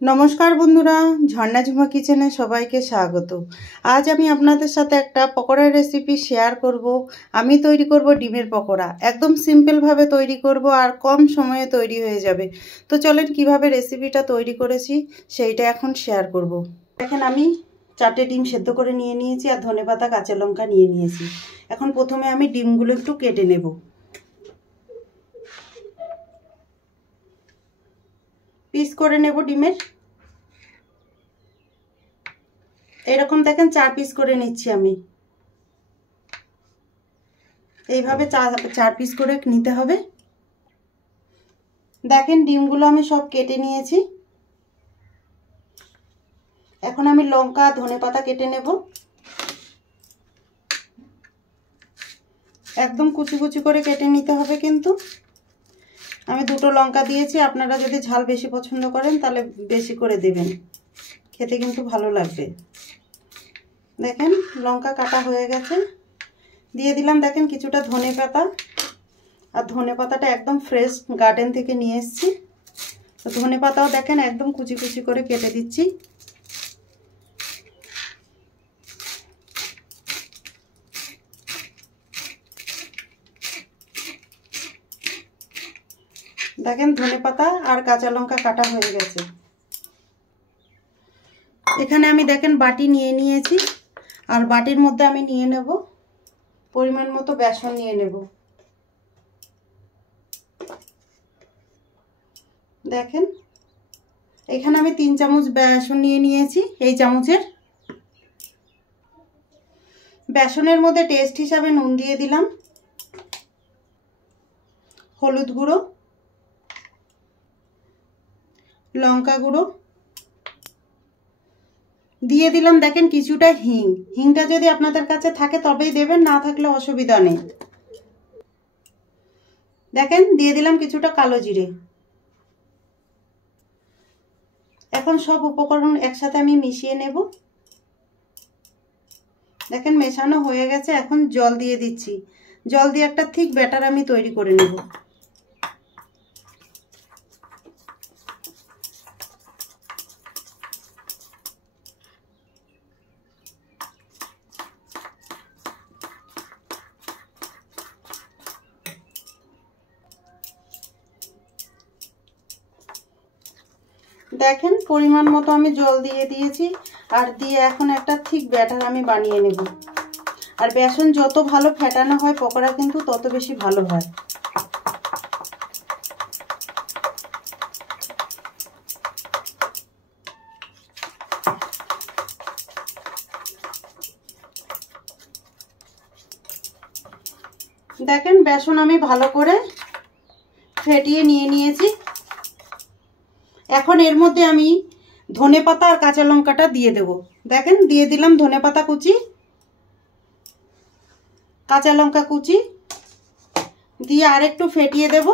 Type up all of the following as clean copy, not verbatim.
নমস্কার বন্ধুরা, ঝর্ণা ঝুমা কিচেনে সবাইকে স্বাগত। আজ আমি আপনাদের সাথে একটা পকোড়ার রেসিপি শেয়ার করব। আমি তৈরি করব ডিমের পকোড়া। একদম সিম্পলভাবে তৈরি করব আর কম সময়ে তৈরি হয়ে যাবে। তো চলেন কিভাবে রেসিপিটা তৈরি করেছি সেইটা এখন শেয়ার করব। দেখেন আমি 4টে ডিম সেদ্ধ করে নিয়ে নিয়েছি আর ধনেপাতা কাঁচা লঙ্কা নিয়ে নিয়েছি। এখন প্রথমে আমি ডিমগুলো একটু কেটে নেব। পিস করে নেব ডিমের। এরকম দেখেন 4 পিস করে নিচ্ছি আমি। এইভাবে 4 পিস করে নিতে হবে। দেখেন ডিমগুলো আমি সব কেটে নিয়েছি। এখন আমি লঙ্কা ধনেপাতা কেটে নেব। একদম কুচি কুচি করে কেটে নিতে হবে কিন্তু। আমি 2টো লঙ্কা দিয়েছি, আপনারা যদি ঝাল বেশি পছন্দ করেন তাহলে বেশি করে দেবেন, খেতে কিন্তু ভালো লাগবে। দেখেন লঙ্কা কাটা হয়ে গেছে। দিয়ে দিলাম দেখেন কিছুটা ধনেপাতা। আর ধনেপাতাটা একদম ফ্রেশ গার্ডেন থেকে নিয়ে এসেছি। তো ধনেপাতাও দেখেন একদম কুচি কুচি করে কেটে দিচ্ছি। দেখেন ধনেপাতা আর কাঁচা লঙ্কা কাটা হয়ে গেছে। এখানে আমি দেখেন বাটি নিয়ে নিয়েছি আর বাটির মধ্যে আমি নিয়ে নেব পরিমাণ মতো বেসন নিয়ে নেব। দেখেন এখানে আমি 3 চামচ বেসন নিয়ে নিয়েছি। এই চামচের বেসনের মধ্যে টেস্ট হিসাবে নুন দিয়ে দিলাম, হলুদ গুঁড়ো, লঙ্কা গুঁড়ো দিয়ে দিলাম। দেখেন কিছুটা হিং। হিংটা যদি আপনাদের কাছে থাকে তবেই দেবেন, না থাকলে অসুবিধা নেই। দেখেন দিয়ে দিলাম কিছুটা কালো জিরে। এখন সব উপকরণ একসাথে আমি মিশিয়ে নেব। দেখেন মেশানো হয়ে গেছে। এখন জল দিয়ে দিচ্ছি। জল দিয়ে একটা ঠিক ব্যাটার আমি তৈরি করে নেব। দেখেন পরিমাণ মতো আমি জল দিয়ে দিয়েছি আর দিয়ে এখন একটা ঠিক ব্যাটার আমি বানিয়ে নেব। আর বেসন যত ভালো ফেটানো হয় পকোড়া কিন্তু তত বেশি ভালো হয়। দেখেন বেসন আমি ভালো করে ফেটিয়ে নিয়ে নিয়েছি। এখন এর মধ্যে আমি ধনেপাতা আর কাঁচা লঙ্কাটা দিয়ে দেব। দেখেন দিয়ে দিলাম ধনেপাতা কুচি, কাঁচা লঙ্কা কুচি দিয়ে আর একটু ফেটিয়ে দেব।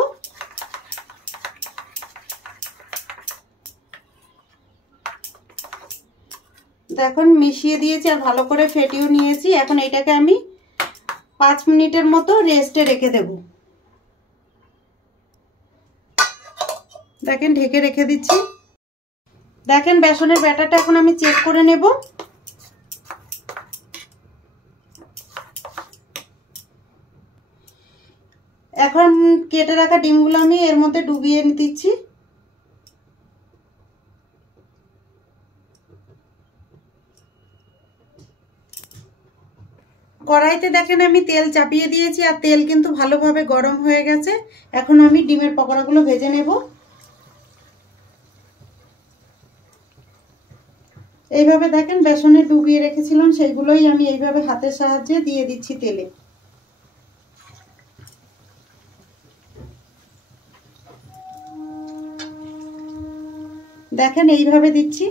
দেখুন মিশিয়ে দিয়েছি আর ভালো করে ফেটিয়ে নিয়েছি। এখন এটাকে আমি 5 মিনিটের মতো রেস্টে রেখে দেব। দেখেন ঢেকে রেখে দিচ্ছি। দেখেন বেসনের ব্যাটারটা এখন আমি চেক করে নেব। এখন কেটে রাখা ডিমগুলো আমি এর মধ্যে ডুবিয়ে দিচ্ছি। কড়াইতে দেখেন আমি তেল চাপিয়ে দিয়েছি আর তেল কিন্তু ভালোভাবে গরম হয়ে গেছে। এখন আমি ডিমের পকোড়াগুলো ভেজে নেব। এইভাবে দেখেন বেসনে ডুবিয়ে রেখেছিলাম সেইগুলোই আমি এইভাবে হাতের সাহায্যে দিয়ে দিচ্ছি তেলে। দেখেন এইভাবে দিচ্ছি।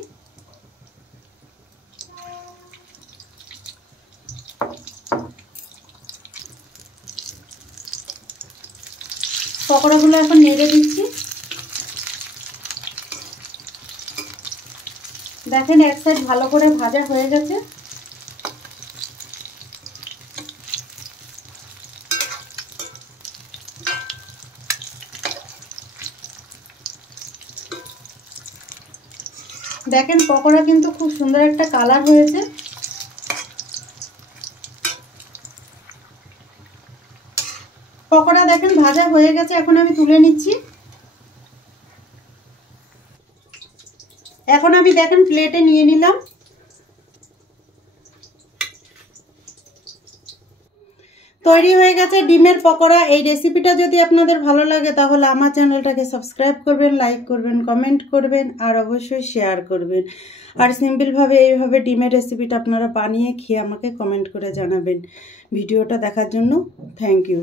পকোড়াগুলো এখন নেড়ে দিচ্ছি। দেখেন এক সাইড ভালো করে ভাজা হয়ে গেছে। দেখেন পকোড়া কিন্তু খুব সুন্দর একটা কালার হয়েছে। পকোড়া দেখেন ভাজা হয়ে গেছে, এখন আমি তুলে নিচ্ছি। এখন আমি দেখেন প্লেটে নিয়ে নিলাম। তৈরি হয়ে গেছে ডিমের পকোড়া। এই রেসিপিটা যদি আপনাদের ভালো লাগে তাহলে আমার চ্যানেলটাকে সাবস্ক্রাইব করবেন, লাইক করবেন, কমেন্ট করবেন আর অবশ্যই শেয়ার করবেন। আর সিম্পলভাবে এইভাবে ডিমের রেসিপিটা আপনারা বানিয়ে খেয়ে আমাকে কমেন্ট করে জানাবেন। ভিডিওটা দেখার জন্য থ্যাংক ইউ।